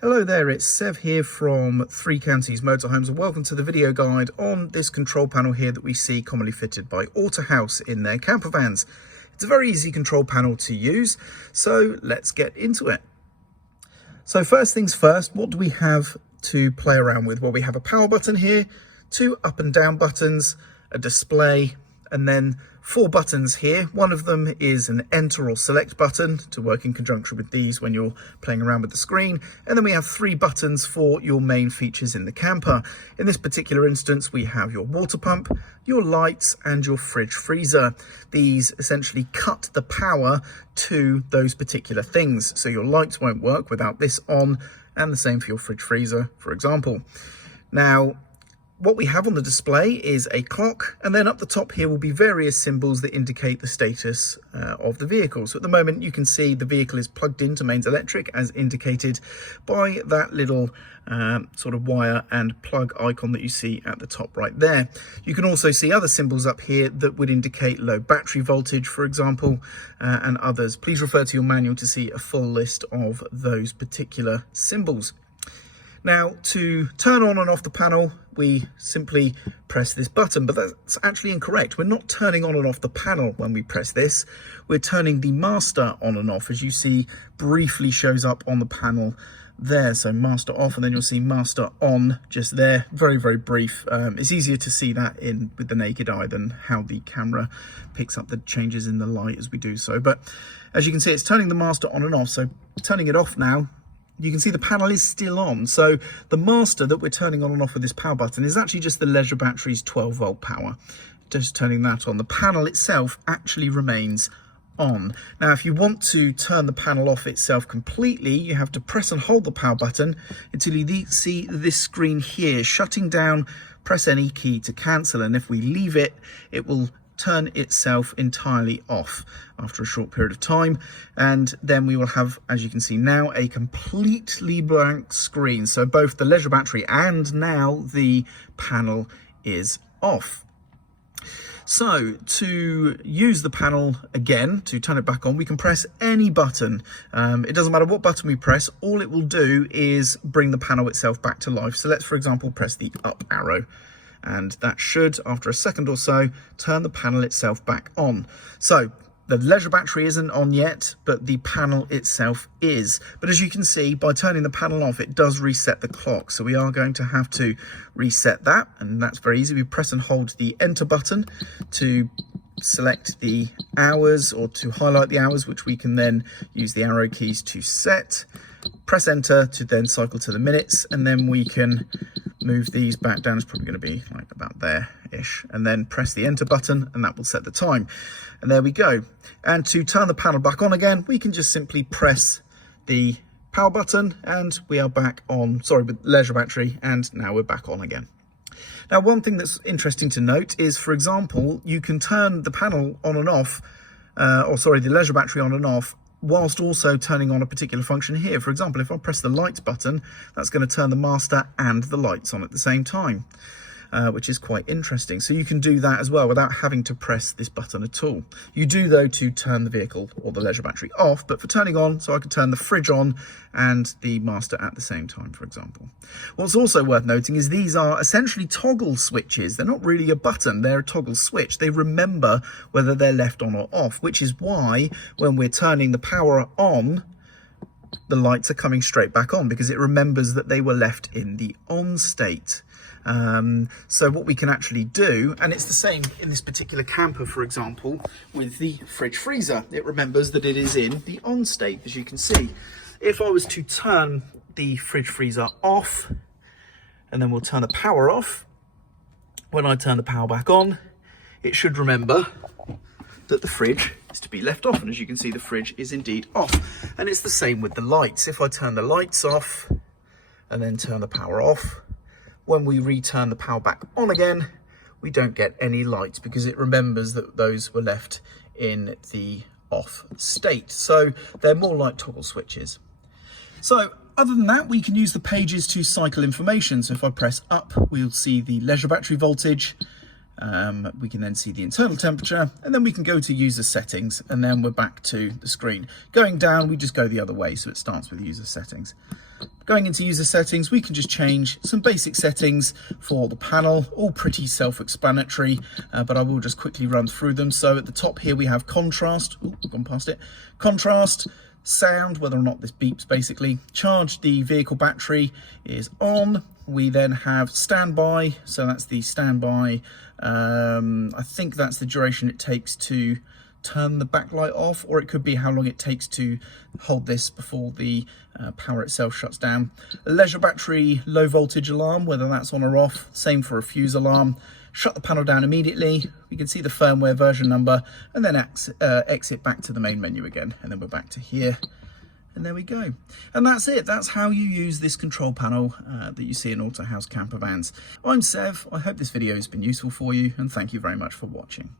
Hello there, it's Sev here from Three Counties Motorhomes, and welcome to the video guide on this control panel here that we see commonly fitted by Autohaus in their camper vans. It's a very easy control panel to use, so let's get into it. So first things first, what do we have to play around with? Well, we have a power button here, two up and down buttons, a display, and then four buttons here. One of them is an enter or select button to work in conjunction with these when you're playing around with the screen. And then we have three buttons for your main features in the camper. In this particular instance, we have your water pump, your lights, and your fridge freezer. These essentially cut the power to those particular things. So your lights won't work without this on, and the same for your fridge freezer, for example. Now, what we have on the display is a clock, and then up the top here will be various symbols that indicate the status of the vehicle. So at the moment you can see the vehicle is plugged into mains electric as indicated by that little sort of wire and plug icon that you see at the top right there. You can also see other symbols up here that would indicate low battery voltage, for example, and others. Please refer to your manual to see a full list of those particular symbols. Now, to turn on and off the panel, we simply press this button, but that's actually incorrect. We're not turning on and off the panel when we press this. We're turning the master on and off, as you see briefly shows up on the panel there. So master off, and then you'll see master on just there. Very, very brief. It's easier to see that with the naked eye than how the camera picks up the changes in the light as we do so. But as you can see, it's turning the master on and off. So turning it off now, you can see the panel is still on. So the master that we're turning on and off with this power button is actually just the leisure battery's 12-volt power. Just turning that on. The panel itself actually remains on. Now, if you want to turn the panel off itself completely, you have to press and hold the power button until you see this screen here shutting down. Press any key to cancel, and if we leave it, it will turn itself entirely off after a short period of time, and then we will have, as you can see now, a completely blank screen. So both the leisure battery and now the panel is off. So to use the panel again, to turn it back on, we can press any button. It doesn't matter what button we press, all it will do is bring the panel itself back to life. So let's, for example, press the up arrow, and that should, after a second or so, turn the panel itself back on. So the leisure battery isn't on yet, but the panel itself is. But as you can see, by turning the panel off, it does reset the clock. So we are going to have to reset that, and that's very easy. We press and hold the enter button to select the hours, or to highlight the hours, which we can then use the arrow keys to set. Press enter to then cycle to the minutes, and then we can move these back down. It's probably going to be like about there-ish, and then press the enter button, and that will set the time. And there we go. And to turn the panel back on again, we can just simply press the power button, and we are back on, with leisure battery, and now we're back on again. Now, one thing that's interesting to note is, for example, you can turn the panel on and off, the leisure battery on and off, whilst also turning on a particular function here. For example, if I press the lights button, that's going to turn the master and the lights on at the same time, which is quite interesting. So you can do that as well without having to press this button at all. You do, though, to turn the vehicle or the leisure battery off, but for turning on, so I could turn the fridge on and the master at the same time, for example. What's also worth noting is these are essentially toggle switches. They're not really a button, they're a toggle switch. They remember whether they're left on or off, which is why when we're turning the power on, the lights are coming straight back on, because it remembers that they were left in the on state. So what we can actually do, and it's the same in this particular camper, for example, with the fridge freezer, it remembers that it is in the on state, as you can see. If I was to turn the fridge freezer off, and then we'll turn the power off, when I turn the power back on, it should remember that the fridge is to be left off, and as you can see, the fridge is indeed off. And it's the same with the lights. If I turn the lights off and then turn the power off, when we return the power back on again, we don't get any lights, because it remembers that those were left in the off state. So they're more like toggle switches. So other than that, we can use the pages to cycle information. So if I press up, we'll see the leisure battery voltage. We can then see the internal temperature, and then we can go to user settings, and then we're back to the screen. Going down, we just go the other way, so it starts with user settings. Going into user settings, we can just change some basic settings for the panel, all pretty self-explanatory, but I will just quickly run through them. So at the top here we have contrast, gone past it, contrast, sound, whether or not this beeps basically, charge the vehicle battery is on. We then have standby, so that's the standby, I think that's the duration it takes to turn the backlight off, or it could be how long it takes to hold this before the power itself shuts down. A leisure battery low voltage alarm, whether that's on or off, same for a fuse alarm. Shut the panel down immediately. We can see the firmware version number, and then exit back to the main menu again, and then we're back to here. And there we go. And that's it. That's how you use this control panel that you see in Autohaus camper vans. I'm Sev. I hope this video has been useful for you, and thank you very much for watching.